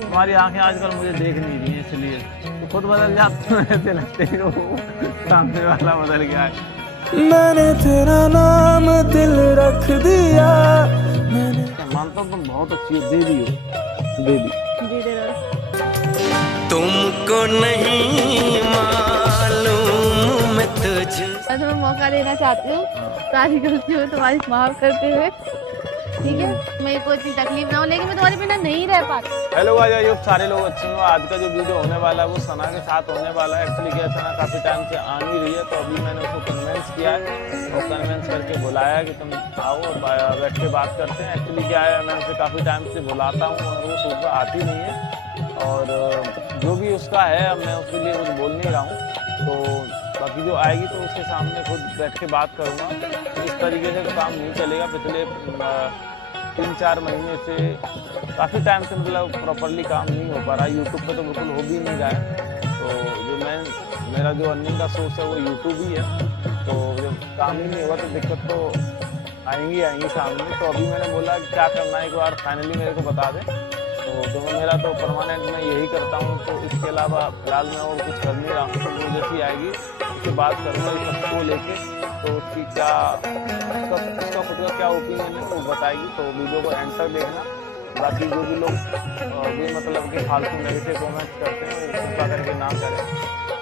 तुम्हारी आंखें आजकल मुझे देख नहीं रही हैं, इसलिए तो खुद बदल जाते हो, ऐसे लगते हो सामने वाला बदल गया है। मैंने तेरा नाम दिल रख दिया। मैंने मानता हूँ तुम बहुत अच्छी हो, दे दी हो, दे दी। तुमको नहीं मालूम मैं तुझ मैं तुम्हें मौका देना चाहती हूँ सारी गलतियों तुम्हारी माफ करते हुए, ठीक है? मेरे को इतनी तकलीफ ना हो, लेकिन मैं तुम्हारे बिना नहीं रह पाती। हेलो गाइस, आई होप सारे लोग अच्छे हो। आज का जो वीडियो होने वाला है वो सना के साथ होने वाला है। एक्चुअली क्या, सना काफ़ी टाइम से आ नहीं रही है, तो अभी मैंने उसको कन्विंस किया है और कन्विंस करके बुलाया कि तुम आओ बैठ के बात करते हैं। एक्चुअली क्या है, मैं उसे काफ़ी टाइम से बुलाता हूँ और वो सुबह आती नहीं है, और जो भी उसका है अब मैं उसके लिए कुछ बोल नहीं रहा हूँ। तो बाकी जो आएगी तो उसके सामने खुद बैठ के बात करूँगा। इस तरीके से तो काम नहीं चलेगा। पिछले 3-4 महीने से काफ़ी टाइम से मतलब प्रॉपरली काम नहीं हो पा रहा। यूट्यूब पे तो बिल्कुल हो भी नहीं रहा है। तो जो मेरा जो अर्निंग का सोर्स है वो यूट्यूब ही है। तो जब काम ही नहीं होगा तो दिक्कत तो आएंगी सामने। तो अभी मैंने बोला कि क्या करना है, एक बार फाइनली मेरे को बता दे। तो मेरा तो परमानेंट मैं यही करता हूँ, तो इसके अलावा फिलहाल मैं और कुछ कर नहीं रहा हूँ। तो वो जैसी आएगी उससे बात करूँगा इस सबको लेके, तो उसकी क्या उसका खुद का क्या ओपिनियन है वो बताएगी। तो वीडियो को एंड तक देखना। बाकी जो भी लोग ये मतलब कि फालतू नेगेटिव कमेंट्स करते हैं वो कृपा करके ना करें,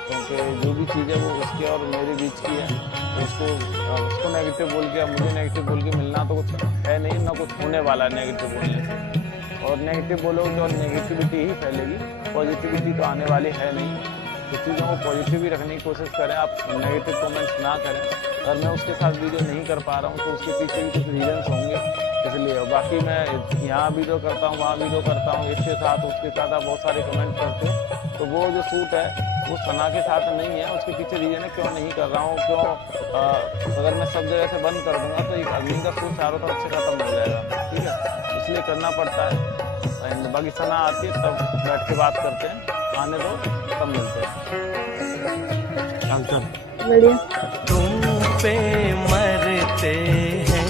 क्योंकि जो भी चीज़ है वो उसके और मेरे बीच की है। तो उसको नेगेटिव बोल के, मुझे नेगेटिव बोल के मिलना तो कुछ है नहीं, ना कुछ होने वाला है नेगेटिव बोलने से। और नेगेटिव बोलोगे तो और नेगेटिविटी ही फैलेगी, पॉजिटिविटी तो आने वाली है नहीं। तो चीज़ों को पॉजिटिव ही रखने की कोशिश करें, आप नेगेटिव कमेंट्स ना करें। और मैं उसके साथ वीडियो नहीं कर पा रहा हूँ तो उसके पीछे भी कुछ रीजन्स होंगे, इसलिए। बाकी मैं यहाँ वीडियो करता हूँ, वहाँ वीडियो करता हूँ, इसके साथ उसके साथ आप बहुत सारे कमेंट करते हो। तो वो जो शूट है वो सना के साथ नहीं है, उसके पीछे रीजन है क्यों नहीं कर रहा हूँ, क्यों अगर मैं सब जगह से बंद कर दूँगा तो एक अर्निंग का सोर्स चारों तरफ से खत्म हो जाएगा, ठीक है? इसलिए करना पड़ता है। एंड बाकी सना आती है तब बैठ के बात करते हैं, आने दो तब मिलते हैं। चल बढ़िया। तुम पे मरते हैं।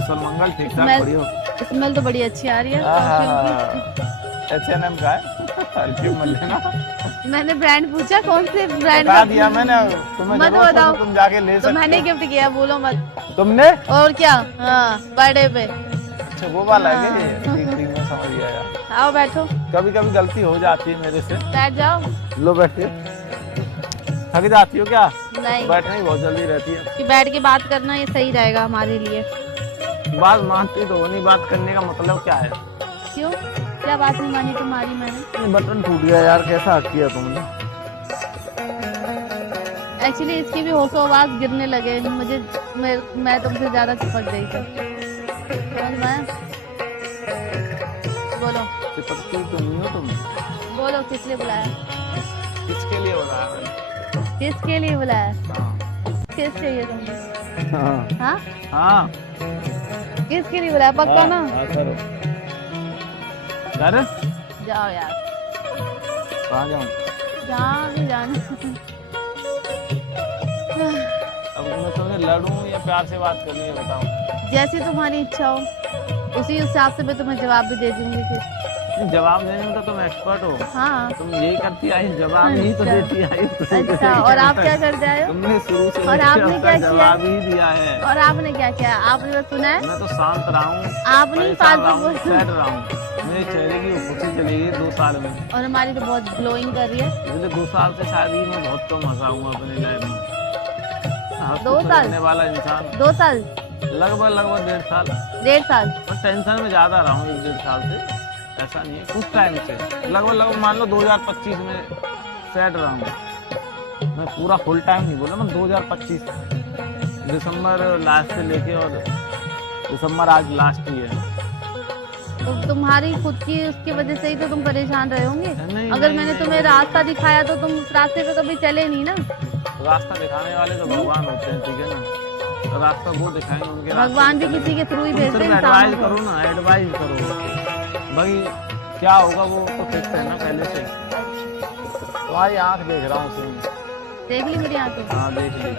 सर मंगल ठीक ठाक बढ़िया। स्मेल तो बड़ी अच्छी आ रही है परफ्यूम की। H&M का है, परफ्यूम मत लेना। मैंने ब्रांड पूछा, कौन से ब्रांड बता दिया मैंने तुम्हें, मत जरूरत हो बताओ। तो तुम जाके ले तो सकते मैंने हो। गिफ्ट किया, बोलो मत। तुमने? और क्या? हाँ, बर्थडे पे। अच्छा वो वाला है क्या ये? ठीक ठीक, मैं समझ गया यार। आओ बैठो। कभी कभी गलती हो जाती है मेरे से। बैठ जाओ। लो बैठिए। थक जाती हो क्या? नहीं, बैठने की बहुत जल्दी रहती है। कि बैठ के बात करना ये सही रहेगा हमारे लिए। बात मानती तो नहीं, बात करने का मतलब क्या है? क्यों? क्या बात नहीं मानी तुम्हारी मैंने? बटन टूट गया यार, कैसा किया तुमने? एक्चुअली इसकी भी होशो आवाज गिरने लगे मुझे। मैं तुमसे ज्यादा चिपक गई थी, समझ में आया? बोलो चिपकती तो नहीं हो तुम। बोलो, किस लिए बुलाया? किसके लिए बुलाया मैंने? किसके लिए बुलाया? हाँ किस चाहिए तुमको? हाँ हाँ, हाँ किसके लिए बुलाया? पक्का ना? हाँ करो। कर जाओ यार, कहाँ जाऊँ? जहाँ भी जाना। अब मैं तुमसे लड़ूं या प्यार से बात करनी है बताओ? जैसी तुम्हारी इच्छा हो उसी हिसाब से मैं तुम्हें जवाब भी दे दूंगी फिर। जवाब देने में तो तुम एक्सपर्ट हो। हाँ। तुम यही करती आई, जवाब ही तो अच्छा। देती आई। अच्छा, और आप क्या करते आए हो? तुमने शुरू से और आपने क्या किया? जवाब ही दिया है। और आपने क्या किया? आपने बस सुना है? मैं तो शांत रहा हूँ, आप नहीं फालतू बोल। सेट रहा हूँ। मेरे चेहरे की खुशी चली गई 2 साल में। और हमारी तो बहुत ग्लोइंग कर रही है। पिछले 2 साल से शादी में बहुत कम हंसा हूँ अपनी लाइफ में। 2 साल? रहने वाला इंसान 2 साल? लगभग 1.5 साल। 1.5 साल? और टेंशन में ज्यादा रहा हूँ 1-1.5 साल से, ऐसा नहीं है। कुछ टाइम से लगभग मान लो 2025 में सेट रहा हूँ मैं। पूरा फुल टाइम नहीं बोला मैं, 2025 दिसंबर लास्ट से लेके, और दिसंबर आज लास्ट ही है। तो तुम्हारी खुद की उसकी वजह से ही तो तुम परेशान रहे होंगे। नहीं, अगर नहीं, मैंने नहीं, तुम्हें रास्ता दिखाया तो तुम उस रास्ते पे कभी चले नहीं ना। रास्ता दिखाने वाले तो भगवान होते हैं, ठीक है ना? तो रास्ता वो दिखाएंगे, उनके भगवान भी किसी के थ्रू ही भेजते हैं। एडवाइज करो ना, एडवाइज करो भाई, क्या होगा वो तो फिक्स है ना पहले से। तुम्हारी आंख देख रहा हूँ उसमें। देख ली मेरी आंखें? हाँ देख ली।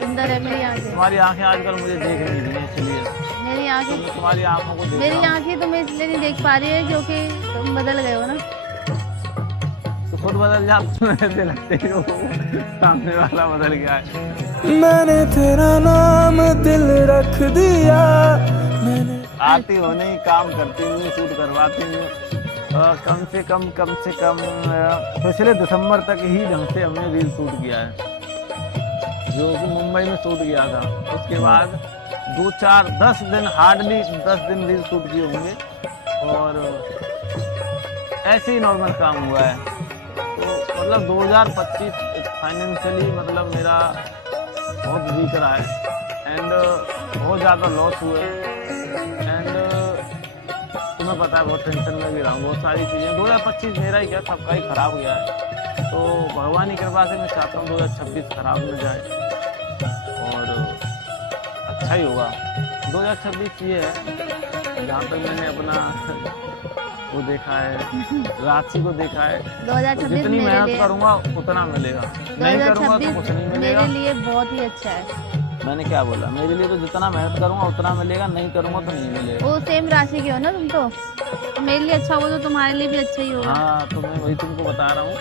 सुंदर है मेरी आंखें। तुम्हारी आंखें आजकल मुझे देख नहीं रही हैं, इसलिए। मेरी मेरी आंखें, तुम्हारी आंखों को देख मेरी रहा हूँ। आंखें तुम्हें इसलिए नहीं देख पा रही है क्योंकि तुम बदल गए हो ना। तो खुद बदल जा, तुम्हें ऐसे लगते हो सामने वाला बदल गया है। मैंने तेरा नाम दिल रख दिया, मैंने आती हो नहीं, काम करती हूँ, शूट करवाती हूँ। कम से कम पिछले दिसंबर तक ही ढंग से हमने रील शूट किया है, जो कि मुंबई में शूट किया था। उसके बाद 10 दिन हार्डली 10 दिन रील शूट किए होंगे, और ऐसे ही नॉर्मल काम हुआ है। तो मतलब 2025 फाइनेंशियली मतलब मेरा बहुत वीक रहा है, एंड बहुत ज़्यादा लॉस हुए, एंड तुम्हें पता है बहुत टेंशन में भी रहा हूँ, बहुत सारी चीज़ें। 2025 मेरा ही क्या, सबका ही खराब गया है। तो भगवान की कृपा से मैं चाहता हूँ 2026 खराब न जाए और अच्छा ही होगा। 2026 ये है जहाँ तक मैंने अपना वो देखा है, राशि को देखा है, 2026 जितनी मेरे मेहनत लिए, करूँगा उतना मिलेगा, नहीं करूँगा तो कुछ नहीं 2026 मिलेगा। मेरे लिए बहुत ही अच्छा है। मैंने क्या बोला, मेरे लिए तो जितना मेहनत करूँगा उतना मिलेगा, नहीं करूँगा तो नहीं मिलेगा। वो सेम राशि की हो ना तुम तो मेरे लिए अच्छा हो तो तुम्हारे लिए भी अच्छा ही होगा। हाँ, तो मैं वही तुमको बता रहा हूँ,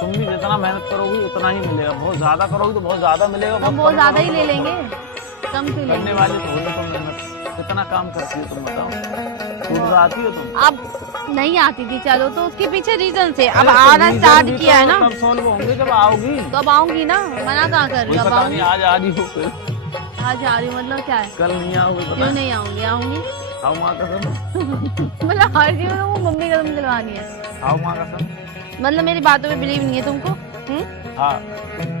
तुम भी जितना मेहनत करोगी उतना ही मिलेगा। बहुत ज्यादा करोगी तो बहुत ज्यादा मिलेगा, हम बहुत कम ज्यादा ही करोगी ले तो लेंगे, कम क्यों करने लेंगे। वाले तो हो तुम मेहनत। कितना काम करती हो तुम बताओ, खुद आती हो तुम? अब नहीं आती थी, चलो तो उसके पीछे रीजन से अब अरे तो आना reason स्टार्ट भी किया है तो ना, तब सॉल्व होंगे जब आओगी। तो अब आऊंगी ना, मना कहाँ कर रही कोई हूँ। अब पता आऊंगी, नहीं आज आ रही हो, फिर आज आ रही हूँ मतलब क्या है, कल नहीं आओगे, पता क्यों नहीं आऊंगी, आऊंगी। आओ माँ कसम, मतलब हर चीज में वो मम्मी कसम दिलवानी है, आओ माँ कसम। मतलब मेरी बातों में बिलीव नहीं है तुमको। हाँ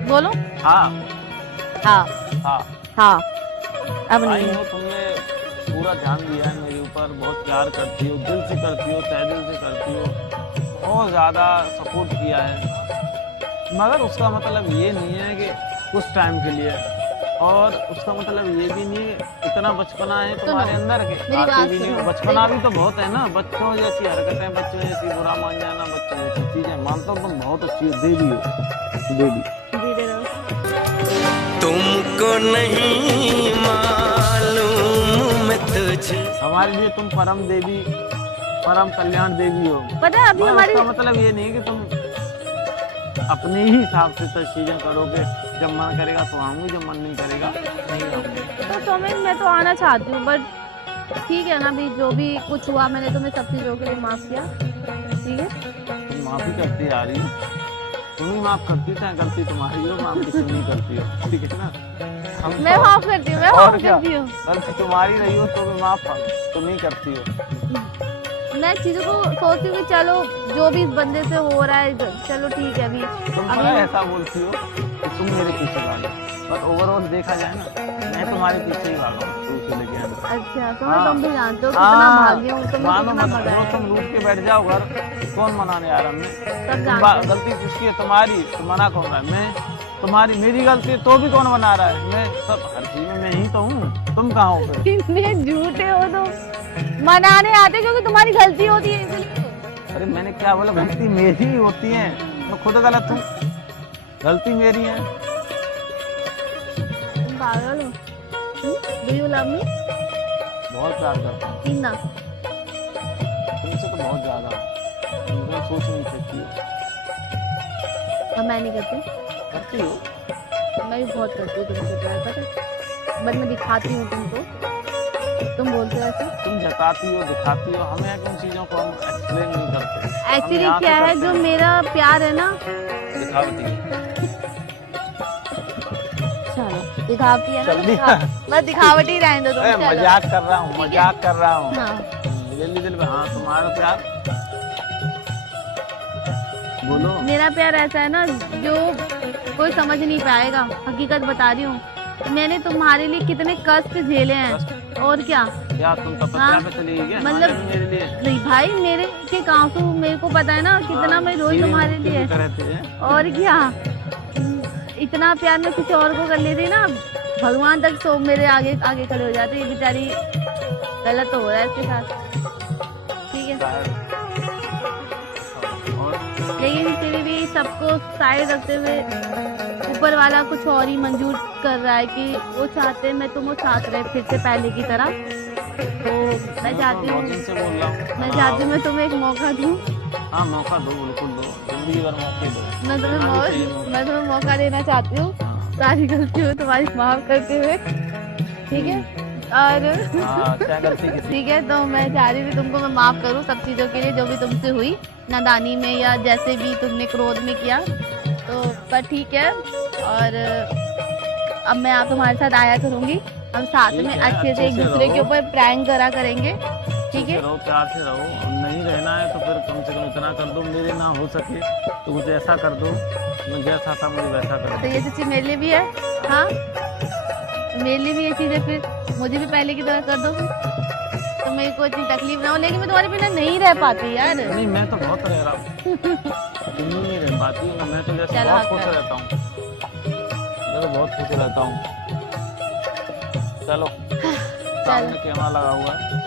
बोलो। हाँ हाँ हाँ, हाँ, अब आई नहीं हो, तुमने पूरा ध्यान दिया है मेरे ऊपर, बहुत प्यार करती हो, दिल से करती हो, तहे दिल से करती हो, बहुत ज़्यादा सपोर्ट किया है। मगर उसका मतलब ये नहीं है कि कुछ टाइम के लिए, और उसका मतलब ये भी नहीं है इतना बचपना है तुम्हारे अंदर के, मेरी बात आती भी नहीं हो। सुनो। बचपना भी तो बहुत है ना, बच्चों जैसी हरकतें, बच्चों जैसी बुरा मान जाना, बच्चों जैसी चीज़ें। मानता हूँ तुम बहुत अच्छी हो, देवी हो, देवी। दीदी रहो। तुमको नहीं मालूम मैं तुझे। हमारे लिए तुम परम देवी, परम कल्याण देवी हो। पता है अभी मगर हमारी, उसका मतलब ये नहीं कि तुम अपने ही हिसाब से चीजें करोगे, जब मन करेगा तो आऊंगी, जब मन नहीं करेगा नहीं आऊंगी। तो तुम्हें मैं तो आना चाहती हूँ, बट ठीक है ना, अभी जो भी कुछ हुआ मैंने तुम्हें सब चीजों के लिए माफ किया, ठीक है। तुम माफी करती आ रही हो, तुम ही माफ करती हो, चाहे गलती तुम्हारी हो, माफ किसी नहीं करती हो, ठीक है ना। हम मैं तो- माफ करती हूँ, मैं और माफ क्या? करती हूँ। गलती तुम्हारी रही हो तो भी माफ तुम ही करती हो। मैं चीजों को सोचती हूँ कि चलो जो भी इस बंदे से हो रहा है, चलो ठीक है। अभी तुम बड़ा ऐसा बोलती हो कि तुम मेरे पीछे भागो, बट ओवरऑल देखा जाए ना, मैं तुम्हारे पीछे ही भागा हूँ शुरू से लेके अंत तक। अच्छा, तो हाँ। तुम भी जानते हो कितना भागी हूँ, तुमने मानो कितना मत भगाया करो, है, तुम रूठ के बैठ जाओ घर, कौन मनाने आ रहा है? सब मैं जानते हो। गलती किसकी है? तुम्हारी, तो मना कौन रहा है? मैं। तुम्हारी, मेरी गलती है तो भी कौन मना रहा है? मैं। सब हर चीज में मैं ही तो हूँ, तुम कहाँ हो फिर? कितने झूठे हो तुम, मनाने आते क्योंकि तुम्हारी गलती होती है इसलिए। अरे मैंने क्या बोला, गलती मेरी ही होती है, मैं खुद गलत हूँ, गलती मेरी है। तुम पागल हो। Do you love me? बहुत प्यार करता हूँ इतना तुमसे, तो बहुत ज्यादा, तुम सोच नहीं सकती हो। अब मैं नहीं करती, करती हो, मैं भी बहुत करती हूँ तुमसे प्यार, पता है, बट मैं दिखाती हूँ तुमको, तुम बोलते हो ऐसा। तुम जताती हो, दिखाती हो, हमें उन चीजों को हम एक्सप्लेन नहीं करते। एक्चुअली यहाँ से क्या है, करते जो हैं। मेरा प्यार है ना, दिखावटी हो। चलो दिखावटी है ना, जल्दी। बस दिखावटी रहने दो अरे तुम, चलो। मजाक कर रहा हूँ, ठीक है। मजाक कर रहा हूँ। हाँ, दिल में, हाँ तुम्हारा प्यार बोलो। मेरा प्यार ऐसा है ना जो कोई समझ नहीं पाएगा, हकीकत बता रही हूँ। मैंने तुम्हारे लिए कितने कष्ट झेले हैं, और क्या। क्या तुम तपस्या हाँ, पे चली गई क्या? मतलब- हमारे लिए, मेरे लिए? नहीं भाई, मेरे के आंसू मेरे को पता है ना कितना मैं रोई तुम्हारे लिए, रहते हैं। और क्या। इतना प्यार मैं किसी और को कर लेती ना, भगवान तक सो मेरे आगे आगे खड़े हो जाते। ये बेचारी गलत तो हो रहा है इसके साथ, ठीक है। और लेकिन फिर भी सबको साइड रखते हुए ऊपर वाला कुछ और ही मंजूर कर रहा है कि वो चाहते हैं मैं तुम वो साथ रहे फिर से पहले की तरह, तो मैं चाहती बहुत हूँ दिन से बोल रहा हूँ। मैं तुम्हें एक मौका दूँ। हाँ मौका दो, बिल्कुल दो, जिंदगी भर मौके दो। मैं देना भी चाहिए मौका। तुम्हें मौका देना चाहती हूँ हाँ। सारी गलतियों तुम्हारी माफ करते हुए, ठीक है? और हाँ, क्या गलती की? ठीक है, तो मैं चाह रही थी तुमको मैं माफ करूँ सब चीज़ों के लिए जो भी तुमसे हुई, नादानी में या जैसे भी तुमने क्रोध में किया, तो पर ठीक है। और अब मैं आप तुम्हारे साथ आया करूँगी, हम साथ ठीक में है, अच्छे से एक अच्छे से दूसरे के रहो। ऊपर प्रैंक करा करेंगे, ठीक है? रहो, प्यार से रहो। नहीं रहना है तो फिर कम से कम इतना कर दो, मेरे ना हो सके तो कुछ ऐसा कर दो, मैं जैसा था मुझे वैसा कर तो दो। ये चीज़ मेरे लिए भी है, हाँ मेरे लिए भी ये चीज़ है, फिर मुझे भी पहले की तरह कर दो फिर, तो मेरे को इतनी तकलीफ ना हो। लेकिन मैं तुम्हारे बिना नहीं रह पाती यार। नहीं मैं तो बहुत रह रहा हूँ, तुम ही नहीं रह पाती हो ना। मैं तो जैसे चलो, बहुत हाँ, खुश रहता हूँ, मैं तो बहुत खुश रहता हूँ। चलो सामने कैमरा लगा हुआ है।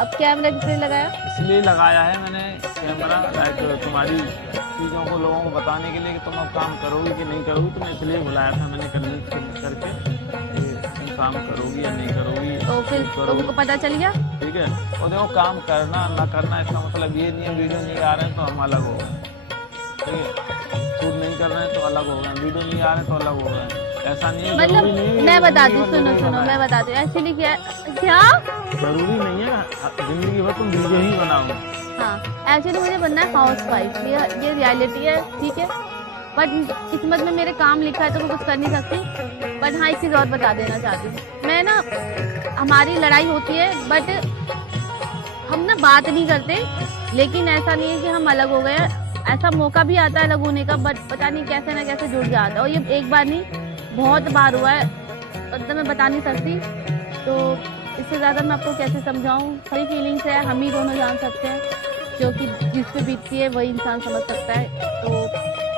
अब कैमरा किसने लगाया? इसलिए लगाया है मैंने कैमरा, लाइक तुम्हारी चीज़ों को लोगों को बताने के लिए कि तुम अब काम करोगी कि नहीं करोगी। तो मैं इसलिए बुलाया था मैंने कन्विंस करके कि तुम काम करोगी या नहीं करोगी। तो फिर तुमको पता चल गया? ठीक है, और देखो काम करना ना करना इसका मतलब ये नहीं है वीडियो नहीं आ रहे हैं तो हम अलग हो गए, ठीक है? शूट नहीं कर रहे हैं तो अलग हो गए, वीडियो नहीं आ रहे हैं तो अलग हो गए। ऐसा नहीं है, मतलब जरूरी नहीं है कि मैं बताती जिंदगी हूँ, भर सुनो वीडियो सुनो बनाए। मैं बताती हूँ एक्चुअली क्या क्या जरूरी नहीं है जिंदगी भर तुम वीडियो ही बनाओ। हाँ एक्चुअली मुझे बनना है हाउस वाइफ, ये रियलिटी है, ठीक है? बट किस्मत में मेरे काम लिखा है तो मैं कुछ कर नहीं सकती। बट हाँ एक चीज़ और बता देना चाहती हूँ मैं ना, हमारी लड़ाई होती है बट हम ना बात नहीं करते, लेकिन ऐसा नहीं है कि हम अलग हो गए। ऐसा मौका भी आता है अलग होने का, बट पता नहीं कैसे ना कैसे जुड़ जाता है, और ये एक बार नहीं बहुत बार हुआ है, मतलब मैं बता नहीं सकती। तो इससे ज़्यादा मैं आपको कैसे समझाऊँ, सही फीलिंग्स है, हम ही दोनों जान सकते हैं, जो कि जिस पे बीतती है वही इंसान समझ सकता है। तो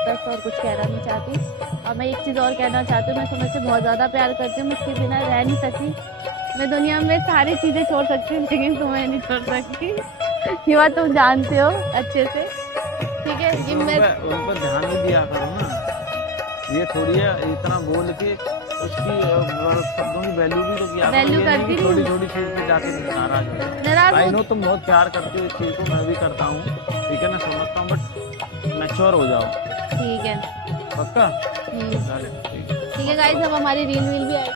बस और कुछ कहना नहीं चाहती। और मैं एक चीज़ और कहना चाहती हूँ, मैं तुमसे बहुत ज़्यादा प्यार करती हूँ, मैं इसके बिना रह नहीं सकती। मैं दुनिया में सारी चीज़ें छोड़ सकती हूँ लेकिन तुम्हें नहीं छोड़ सकती। ये बात तुम जानते हो अच्छे से, ठीक है? ये मैं उन पर ध्यान भी दिया करो ना, ये थोड़ी है इतना बोल के उसकी शब्दों की वैल्यू भी तो किया करो। वैल्यू ये नहीं करती कि हूँ। छोटी छोटी चीज पे जाके नाराज हो जाओ। नाराज आई हो, नो तुम बहुत प्यार करती हो इस चीज को, मैं भी करता हूँ, ठीक है, मैं समझता हूँ, बट मैच्योर हो जाओ। ठीक है। पक्का? हम्म, चले, ठीक है। ठीक है गाइस, अब हमारी रील भी आई।